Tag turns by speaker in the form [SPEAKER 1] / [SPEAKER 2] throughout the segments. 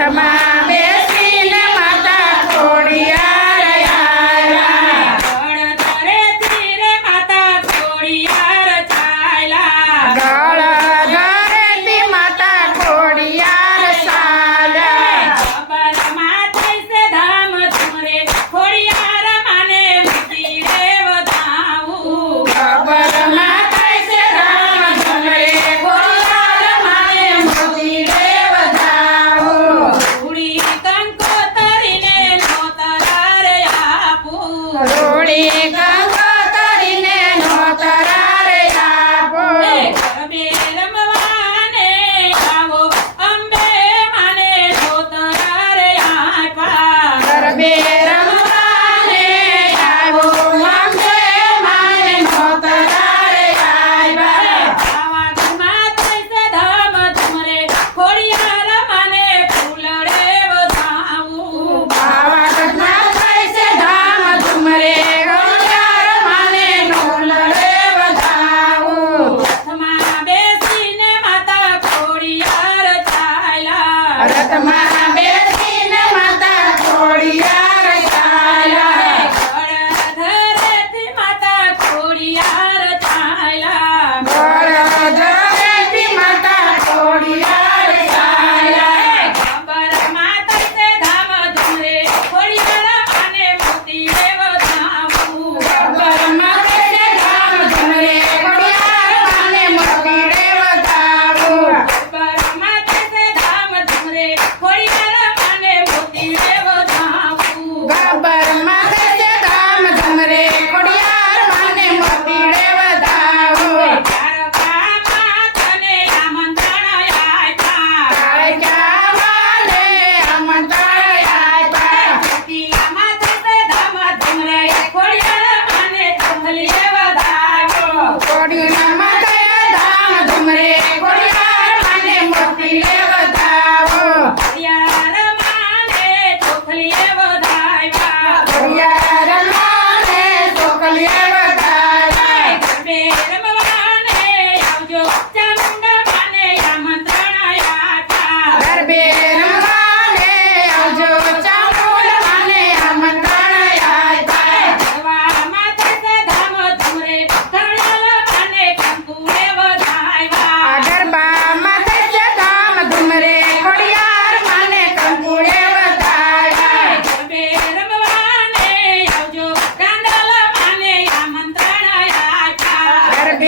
[SPEAKER 1] sama.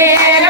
[SPEAKER 1] Yeah.